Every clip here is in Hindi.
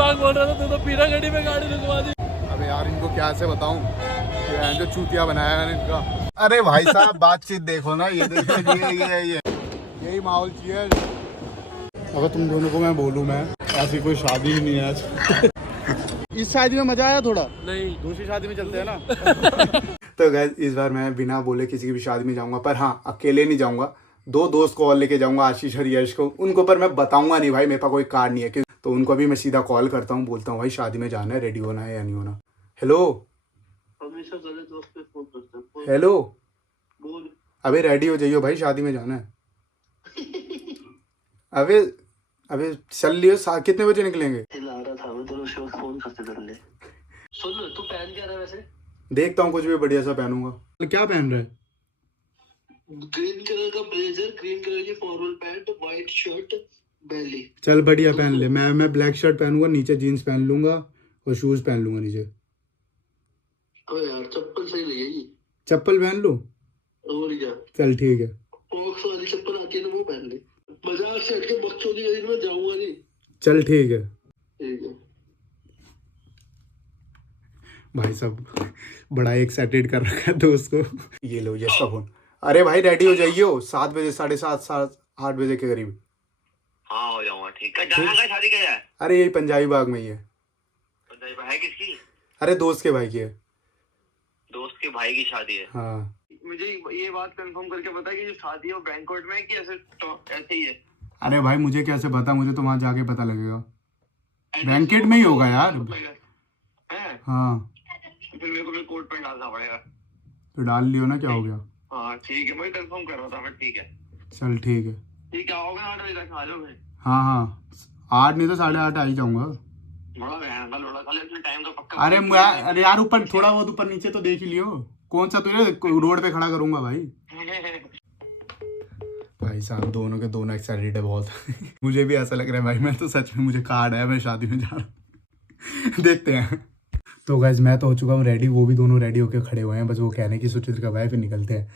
बाग बोल रहा था, तू तो पीरा गड्डी में गाड़ी रुकवा दी। अबे यार इनको क्या से बताऊं, जो चूतिया बनाया मैंने इनका। अरे भाई साहब बातचीत देखो ना, ये देखो ये यही माहौल चाहिए। अगर तुम दोनों को मैं बोलूं, मैं ऐसी कोई शादी ही नहीं है आज। इस शादी में मजा आया थोड़ा, नहीं दूसरी शादी में चलते हैं ना। तो गाइस इस बार मैं बिना बोले किसी की भी शादी में जाऊंगा, पर हाँ अकेले नहीं जाऊंगा, दो दोस्त को और लेके जाऊंगा, आशीष और यश को। उनको पर मैं बताऊंगा नहीं भाई, मेरे पास कोई कार नहीं है, तो उनको भी मैं सीधा कॉल करता हूँ, बोलता हूँ भाई शादी में जाना है, रेडी होना है या नहीं होना। हेलो हेलो, अबे रेडी हो जाइयो भाई, शादी में जाना है। अबे अबे चल लियो, कितने बजे निकलेंगे? सुन तू पहन क्या रहा है वैसे? देखता हूँ कुछ भी बढ़िया सा पहनूंगा। क्या पहन रहा है? ग्रीन कलर का ब्लेजर, ग्रीन कलर की फॉर्मल पैंट, व्हाइट शर्ट, बेली। चल बढ़िया पहन ले। मैं ब्लैक शर्ट पहनूंगा, नीचे जीन्स पहन लूंगा और शूज पहन लूंगा नीचे। अबे यार चप्पल सही लगेगी। चप्पल पहन लो, और क्या। चल ठीक है। क्रॉक्स वाली चप्पल आती है ना, वो पहन ले। बाजार से हटके बकचोदी करी मैं जाऊंगा नहीं। चल ठीक है। ठीक है भाई साहब बड़ा एक्साइटेड कर रखा है दोस्त को। ये लो यस का फोन। अरे भाई रेडी हो जाइए, 7 बजे, 7:30, 8 बजे के करीब। हाँ हो जाऊंगा। ठीक है। जाना का शादी क्या है? अरे यही पंजाबी बाग में ही है। पंजाबी बाग है किसकी? अरे दोस्त के भाई की है। दोस्त के भाई की शादी है? हाँ। मुझे ये बात कंफर्म करके बता कि जो शादी है वो बैंक्वेट में है कि ऐसे ही है? अरे भाई मुझे कैसे पता, मुझे तो वहां जाके पता लगेगा। बैंकेट में ही होगा यार। हाँ फिर मेरे को कोट पैंट डालना पड़ेगा। तो डाल लियो ना, क्या हो गया। हाँ ठीक है, मैं कंफर्म कर रहा था मैं। ठीक है चल ठीक है। ठीक है, आओगे 8 बजे तक आ जाओ। हाँ हाँ 8 नहीं तो 8:30 आ ही जाऊंगा। बड़ा महंगा लोड़ा खाली अपने टाइम का पक्का। अरे यार ऊपर थोड़ा बहुत ऊपर नीचे तो देख ही लियो। कौन सा तुझे रोड पे खड़ा करूंगा भाई। भाई साहब दोनों के दोनों एक्साइटेड है बहुत। मुझे भी ऐसा लग रहा है भाई, मैं तो सच में मुझे कार्ड है, मैं शादी में जा रहा हूँ। देखते हैं। तो गाइस मैं तो हो चुका हूँ रेडी, वो भी दोनों रेडी होकर खड़े हुए हैं, बस वो कहने की सुचित्र का भाई फिर निकलते हैं।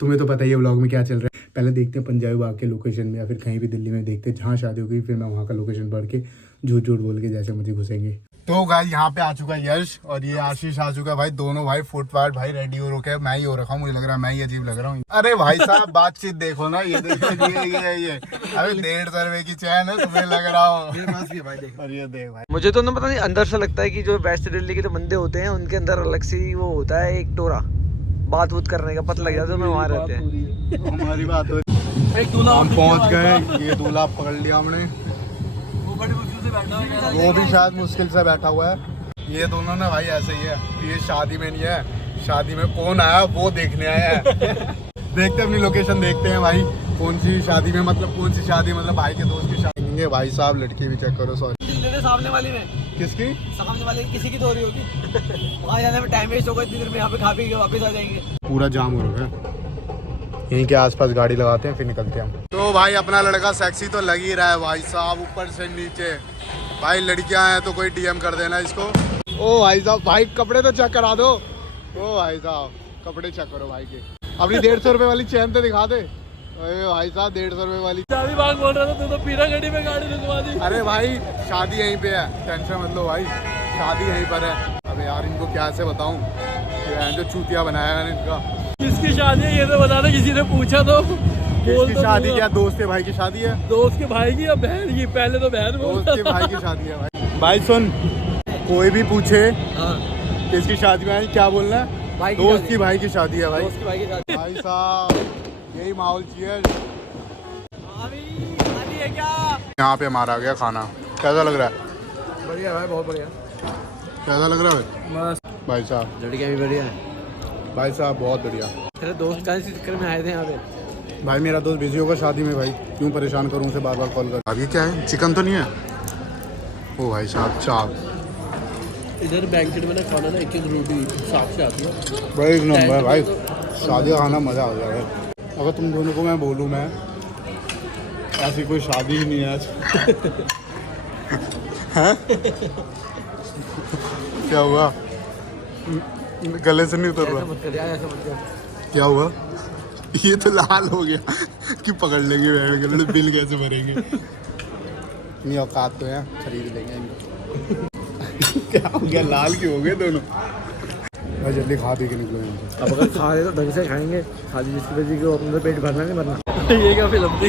तुम्हें तो पता ही है व्लॉग में क्या चल रहा है। पहले देखते हैं पंजाबी बाग के लोकेशन में, या फिर कहीं भी दिल्ली में देखते हैं जहाँ शादी होगी, फिर मैं वहाँ का लोकेशन पढ़ के झूठ झूठ बोल के जैसे मुझे घुसेंगे। तो गाइस यहाँ पे आ चुका है यश और ये आशीष आ चुका है भाई, दोनों भाई फुटपाथ भाई रेडी हो रखे हैं। मैं ही हो रखा हूँ, मुझे लग रहा है मैं ही अजीब लग रहा हूँ। अरे भाई साहब बातचीत देखो ना, ये देखो ये अरे 150 रुपए की चैन है, तुम्हें लग रहा हो। ये देख भाई, मुझे तो ना पता नहीं, अंदर से लगता है कि जो वेस्ट दिल्ली के जो बंदे होते हैं उनके अंदर अलग से वो होता है एक टोरा बात करने का, पता लग जाता है वहाँ रहते हैं। हमारी बात हो रही। हम पहुँच गए, ये दूल्हा पकड़ लिया हमने, वो भी शायद मुश्किल से बैठा हुआ है। ये दोनों ना भाई ऐसे ही है, ये शादी में नहीं है, शादी में कौन आया वो देखने आया है। देखते अपनी लोकेशन देखते हैं भाई, कौन सी शादी में, मतलब कौन सी शादी, मतलब भाई के दोस्त की शादी। भाई साहब लड़की भी चेक करो। सॉरी सामने वाली में किसकी? सामने वाले किसी की तो हो रही होगी। वहाँ जाने में टाइम वेस्ट होगा, इतनी देर में यहाँ पे खा पी के वापस आ जाएंगे। पूरा जाम हो रहा है, यहीं के आसपास गाड़ी लगाते हैं फिर निकलते हैं हम। तो भाई अपना लड़का सेक्सी तो लग ही रहा है भाई साहब, ऊपर से नीचे। भाई लड़कियां हैं तो कोई डीएम कर देना इसको। ओ भाई साहब, भाई कपड़े तो चेक करा दो। ओ भाई साहब कपड़े चेक करो भाई के। अपनी 150 रुपए वाली चैन तो दिखा दे। अरे भाई साहब 150 रुपए वाली। पंजाबी बाग बोल रहा था, तू तो पीरा गड्डी में गाड़ी रुकवा दी। अरे भाई शादी यहीं पे है, टेंशन मत लो भाई, शादी यहीं पर है। अबे यार इनको क्या से बताऊं, जो चूतिया बनाया मैंने इनका। किसकी शादी है ये तो बता दे, किसी ने पूछा तो। किसकी शादी? क्या दोस्त के भाई की शादी है? दोस्त के भाई की या बहन की? पहले तो बहन दोस्त के भाई की शादी है भाई। भाई सुन, कोई भी पूछे किसकी शादी में आई, क्या बोलना है? दोस्त की भाई की शादी है भाई। दोस्त की भाई की शादी। भाई साहब यही माहौल चाहिए। शादी है क्या? यहाँ पे हमारा आ गया खाना, कैसा लग रहा है? बढ़िया भाई, बहुत बढ़िया। कैसा लग रहा है भाई साहब? लड़कियाँ भी बढ़िया है भाई साहब, बहुत बढ़िया। तेरे दोस्त का इसी चक्कर में आए थे यहाँ पे। भाई मेरा दोस्त बिजी होगा शादी में भाई, क्यों परेशान करूँ उसे बार बार कॉल कर। अभी क्या है, चिकन तो नहीं है? ओ भाई साहब चाप। इधर बैंकेट में ना खाना ना एक एक रोटी साफ से आती है। बड़ा एक नंबर भाई, शादी का खाना मज़ा आ जाएगा। अगर तुम दोनों को मैं बोलूँ, मैं ऐसी कोई शादी ही नहीं है आज। क्या हुआ, गले से नहीं उतर रहा? क्या हुआ? ये तो लाल हो गया कि पकड़ लेंगे, बिल कैसे भरेंगे। अपनी औकात तो है, खरीद लेंगे इनको। क्या हो गया, लाल क्यों हो गए दोनों? भाई जल्दी खा पी के निकलो यहाँ से। अब अगर खा रहे तो ढंग से खाएंगे, खाली जिसकी वजह को अपना पेट भरना नहीं भरना। ये क्या फिल्म थी?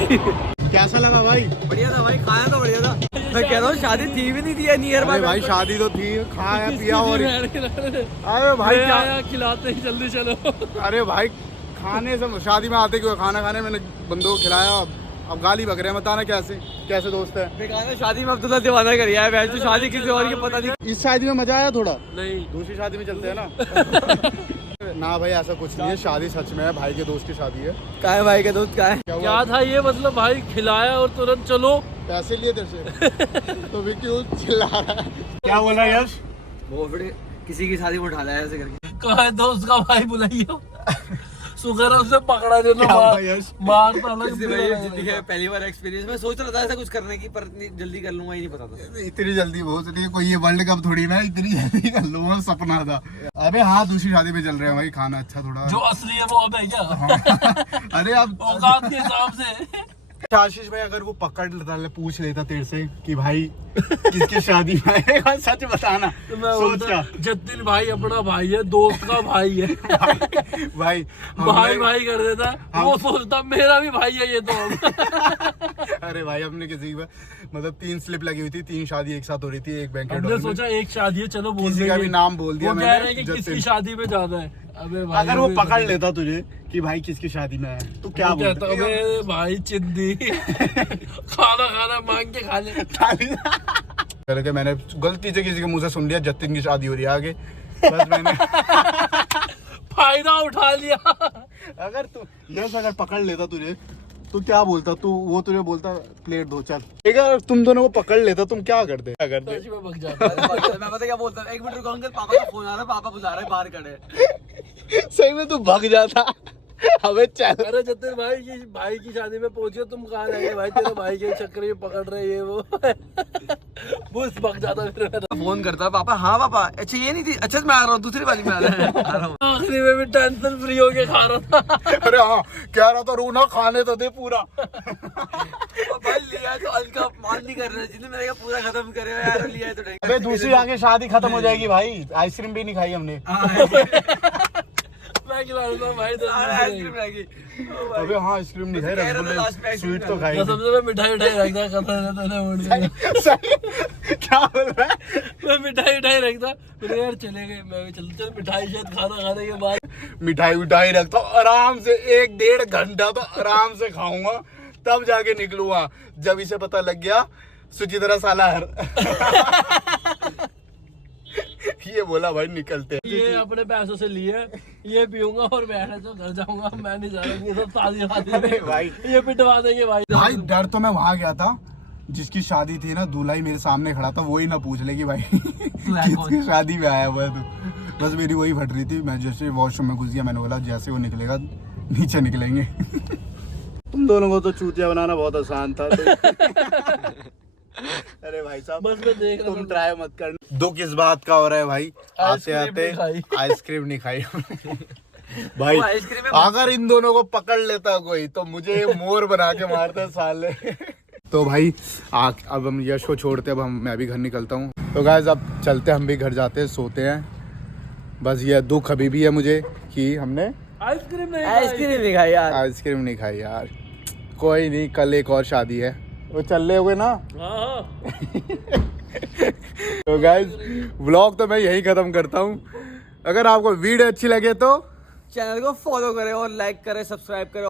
कैसा लगा भाई? बढ़िया था भाई, खाया तो बढ़िया था। मैं कह रहा हूँ शादी थी भी नहीं थी नियर बाय। भाई शादी तो थी, खाया पिया और अरे भाई क्या खिलाते ही जल्दी चलो। अरे भाई खाने से शादी में आते क्यों, खाना खाने मैंने बंदों को खिलाया। अब गाली बक रहे हैं, बताना कैसे दोस्त है। बेगाना शादी में अब्दुल्ला दीवाना कर है वैसे, शादी किसी और की पता नहीं। इस शादी में मजा आया थोड़ा? नहीं, दूसरी शादी में चलते हैं ना। ना भाई ऐसा कुछ नहीं है, शादी सच में है, भाई के दोस्त की शादी है। कहाँ है भाई का दोस्त, कहाँ है? क्या था ये, मतलब भाई खिलाया और तुरंत चलो। पैसे लिए तेरे से तो भी क्यों चिल्ला रहा है? क्या बोल रहा है यश? वो फिर किसी की शादी में उठा लाया ऐसे करके। कहा है दोस्त का भाई बुलाइए। शुक्र है उसने पकड़ा देना, मार तो अलग। जिंदगी में पहली बार एक्सपीरियंस। मैं सोच रहा था ऐसा कुछ करने की, पर इतनी जल्दी कर लूंगा ही नहीं पता था। इतनी जल्दी बहुत नहीं, कोई ये वर्ल्ड कप थोड़ी ना इतनी जल्दी कर लूंगा, सपना था। अबे हाँ, दूसरी शादी में चल रहे हैं भाई, खाना अच्छा थोड़ा जो असली है वो अब है क्या? अरे अब औकात के हिसाब से। आशीष भाई अगर वो पकड़ लेता, पूछ लेता तेरे से कि भाई किसकी शादी में है, सच बताना। तो मैं सोच क्या, जतिन भाई अपना भाई है, दोस्त का भाई है। भाई भाई कर देता है, वो सोचता मेरा भी भाई है ये तो। अरे भाई हमने किसी का मतलब 3 स्लिप लगी हुई थी, 3 शादी एक साथ हो रही थी, एक बैंकेट हमने सोचा एक शादी है, चलो बोल किसी का भी नाम बोल दिया मैंने। कह रहे हैं कि किसकी शादी में जाना है। अबे भाई अगर वो पकड़ लेता तुझे कि भाई किसकी शादी में है तो क्या बोलता? अबे भाई चिंदी खाना मांग के खा ले। पहले के मैंने गलती से किसी के मुंह से सुन लिया जतिन की शादी हो रही है आगे, बस मैंने फायदा उठा लिया। अगर तू यस अगर पकड़ लेता तुझे तो क्या बोलता तू? वो तुझे बोलता प्लेट दो चल। अगर तुम दोनों को पकड़ लेता तुम क्या करते? मैं भग जाता। मैं पता क्या बोलता हूँ, एक मिनट रुको अंकल, पापा का फोन आ रहा है, पापा बुला रहे हैं बाहर खड़े। सही में तू भग जाता। अबे चल। अरे जतिन भाई की शादी में पहुंचे, तुम कहाँ जाएंगे भाई? तेरे भाई के चक्कर में पकड़ रहे ये वो। बस भग जाता फिर। फोन करता पापा, हाँ पापा, अच्छा ये नहीं थी, अच्छा मैं आ रहा हूँ, दूसरी वाली में आ रहा हूँ। आखिरी में भी टेंशन फ्री होके खा रहा था। अरे हाँ कह रहा था रोना खाने तो दे पूरा। भाई लिया तो हल्का अपमान नहीं कर रहे, जिन्हें मैंने कहा पूरा खत्म करे यार, लिया है तो नहीं। अबे दूसरी आगे शादी खत्म हो जाएगी भाई, आइसक्रीम भी नहीं खाई हमने। मैं खिला दूंगा भाई, आइसक्रीम रहेगी। अबे हाँ आइसक्रीम नहीं खाई, रसगुल्ले स्वीट तो खाई। सबसे मैं मिठाई रखता क्या बोल रहा है? मैं मिठाई रखता फिर यार चले गए, मैं भी चल मिठाई शायद खाना खाने के बाद मिठाई रखता हूँ आराम से, 1-1.5 घंटा तो आराम से खाऊंगा, तब जाके निकलूंगा। जब इसे पता लग गया सुचित्रा साला ये बोला भाई निकलते। ये अपने पैसों से लिए, ये पीऊंगा और बैठे तो घर जाऊंगा, मैं नहीं जा रहा। ये सब शादी भाई ये पिटवा देंगे भाई। डर तो मैं वहां गया था जिसकी शादी थी ना, दूल्हा ही मेरे सामने खड़ा था, वही ना पूछ ले कि भाई किसकी शादी में आया हुआ है तू। बस मेरी वही फट रही थी। मैं जैसे वॉशरूम में घुस गया, मैंने बोला जैसे वो निकलेगा नीचे निकलेंगे। तुम दोनों को तो चूतिया बनाना बहुत आसान था। अरे भाई साहब बस मैं देख रहा तुम ट्राई मत कर। दुख इस बात का हो रहा है भाई, आते आते आइसक्रीम नहीं खाई भाई। अगर इन दोनों को पकड़ लेता कोई तो मुझे मोर बना के मारता साले। तो भाई अब हम यश को छोड़ते, अब मैं भी घर निकलता हूँ। तो गाइस अब चलते, हम भी घर जाते हैं, सोते हैं। बस ये दुख अभी भी है मुझे कि हमने आइसक्रीम नहीं खाई यार। आइसक्रीम नहीं खाई यार। कोई नहीं, कल एक और शादी है, वो चल रहे होगे ना। हाँ। तो गाइस व्लॉग तो मैं यही खत्म करता हूँ। अगर आपको वीडियो अच्छी लगे तो चैनल को फॉलो करें और लाइक करें, सब्सक्राइब करें।